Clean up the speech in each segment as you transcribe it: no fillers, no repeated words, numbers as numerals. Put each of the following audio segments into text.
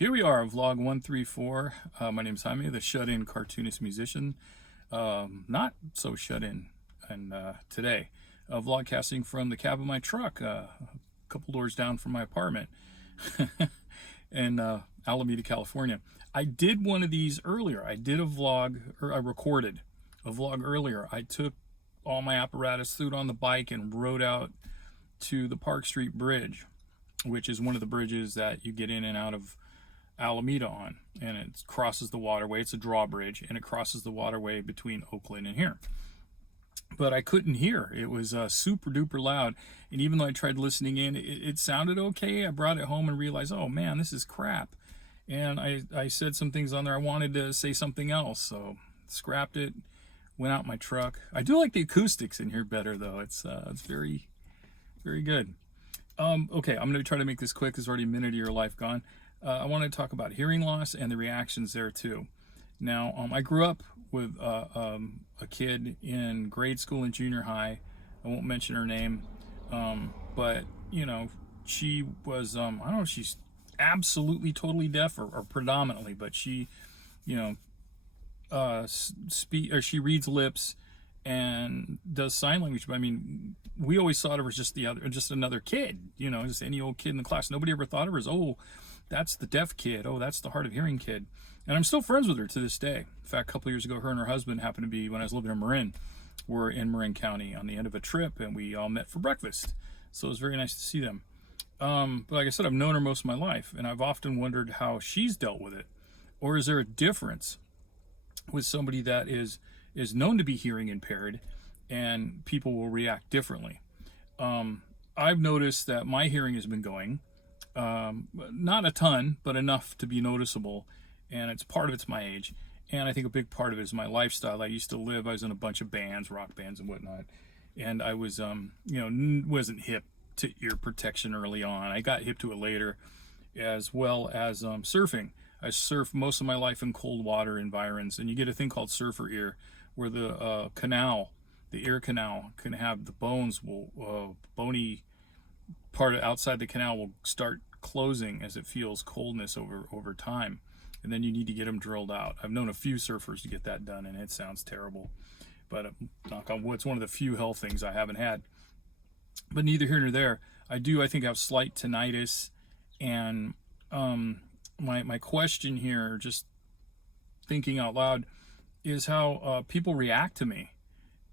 Here we are, vlog 134. My name's Jaime, the shut-in cartoonist musician. Not so shut-in and today. Vlogcasting from the cab of my truck, a couple doors down from my apartment in Alameda, California. I did one of these earlier. I did a vlog, or I recorded a vlog earlier. I took all my apparatus, threw it on the bike, and rode out to the Park Street Bridge, which is one of the bridges that you get in and out of Alameda on, and it crosses the waterway. It's a drawbridge, and it crosses the waterway between Oakland and here. But I couldn't hear. It was super duper loud, and even though I tried listening in, it sounded okay. I brought it home and realized, oh man, this is crap. And I said some things on there. I wanted to say something else, so scrapped it, went out my truck. I do like the acoustics in here better though. It's very, very good. Okay, I'm going to try to make this quick. There's already a minute of your life gone. I want to talk about hearing loss and the reactions there too. Now, I grew up with a kid in grade school and junior high. I won't mention her name, but you know, she was I don't know if she's absolutely totally deaf or predominantly, but she, you know, she reads lips and does sign language. But I mean, we always thought of her as just another kid, you know, just any old kid in the class. Nobody ever thought of her as, oh, that's the deaf kid. Oh, that's the hard of hearing kid. And I'm still friends with her to this day. In fact, a couple of years ago, her and her husband happened to be, when I was living in Marin, we're in Marin County on the end of a trip, and we all met for breakfast. So it was very nice to see them. But like I said, I've known her most of my life, and I've often wondered how she's dealt with it. Or is there a difference with somebody that is known to be hearing impaired, and people will react differently? I've noticed that my hearing has been going, not a ton, but enough to be noticeable, and part of it's my age, and I think a big part of it is my lifestyle. I was in a bunch of bands, rock bands and whatnot, and I was, you know, wasn't hip to ear protection early on. I got hip to it later, as well as surfing. I surfed most of my life in cold water environs, and you get a thing called surfer ear, where the canal, the ear canal, can have the bones bony part outside the canal will start closing as it feels coldness over time, and then you need to get them drilled out. I've known a few surfers to get that done, and it sounds terrible, but knock on wood, it's one of the few health things I haven't had. But neither here nor there. I think I have slight tinnitus, and my question here, just thinking out loud, is how people react to me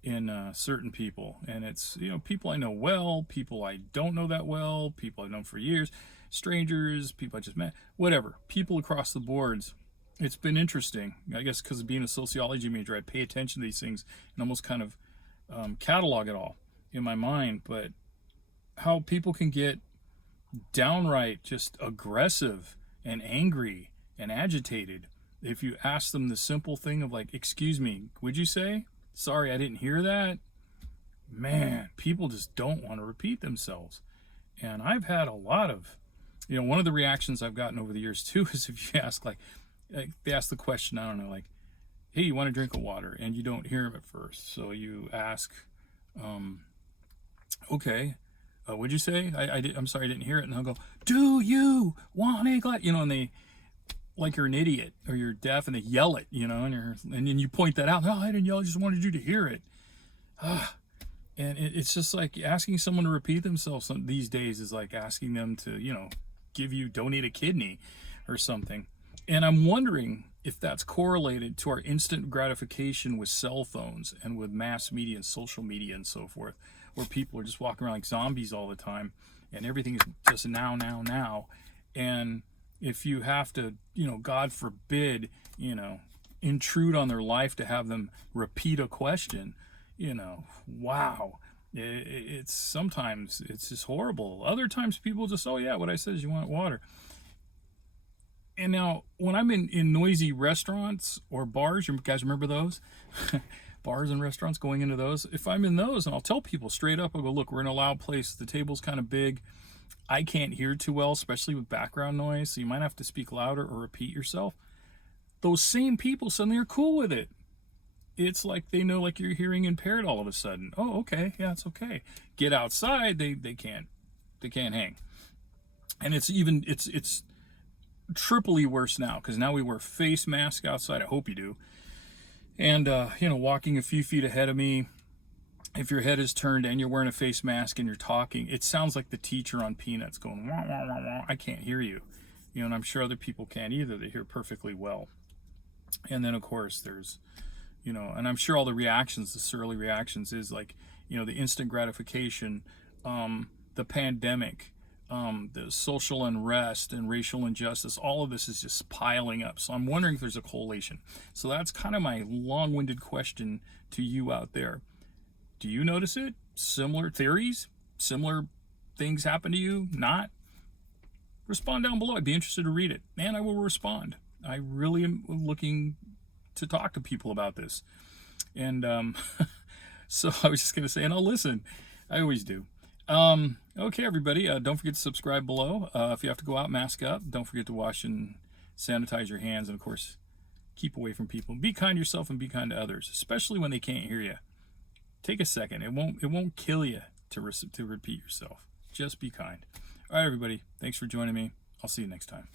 in certain people. And it's, you know, people I know well, people I don't know that well, people I've known for years, strangers, people I just met, whatever, people across the boards. It's been interesting, I guess, because of being a sociology major. I pay attention to these things and almost kind of catalog it all in my mind. But how people can get downright just aggressive and angry and agitated if you ask them the simple thing of like, excuse me, would you say? Sorry, I didn't hear that. Man, people just don't want to repeat themselves. And I've had a lot of, you know, one of the reactions I've gotten over the years too is if you ask, like they ask the question, I don't know, like, hey, you want a drink of water? And you don't hear them at first. So you ask, okay, what'd you say? I'm sorry, I didn't hear it. And they'll go, do you want a glass? You know, and they, like you're an idiot or you're deaf, and they yell it, you know, and then you point that out. Oh, I didn't yell, I just wanted you to hear it. And it's just like asking someone to repeat themselves these days is like asking them to, you know, donate a kidney or something. And I'm wondering if that's correlated to our instant gratification with cell phones and with mass media and social media and so forth, where people are just walking around like zombies all the time, and everything is just now. And if you have to, you know, God forbid, you know, intrude on their life to have them repeat a question, you know, wow. It's sometimes it's just horrible. Other times people just, oh yeah, what I said is you want water. And now when I'm in noisy restaurants or bars, you guys remember those? Bars and restaurants, going into those. If I'm in those, and I'll tell people straight up, I'll go, look, we're in a loud place. The table's kind of big. I can't hear too well, especially with background noise. So you might have to speak louder or repeat yourself. Those same people suddenly are cool with it. It's like they know, like, you're hearing impaired all of a sudden. Oh, okay, yeah, it's okay. Get outside, they can't hang. And it's triply worse now, because now we wear face masks outside. I hope you do. And, walking a few feet ahead of me, if your head is turned and you're wearing a face mask and you're talking, it sounds like the teacher on Peanuts going, wah, wah, wah, wah. I can't hear you. And I'm sure other people can't either. They hear perfectly well. And then, of course, there's, and I'm sure all the reactions, the surly reactions is like, the instant gratification, the pandemic, the social unrest and racial injustice, all of this is just piling up. So I'm wondering if there's a correlation. So that's kind of my long-winded question to you out there. Do you notice it? Similar theories? Similar things happen to you? Not? Respond down below. I'd be interested to read it, and I will respond. I really am looking to talk to people about this. And so I was just going to say, and I'll listen. I always do. Okay, everybody, don't forget to subscribe below. If you have to go out, mask up. Don't forget to wash and sanitize your hands. And, of course, keep away from people. Be kind to yourself and be kind to others, especially when they can't hear you. Take a second. It won't kill you to repeat yourself. Just be kind. All right, everybody. Thanks for joining me. I'll see you next time.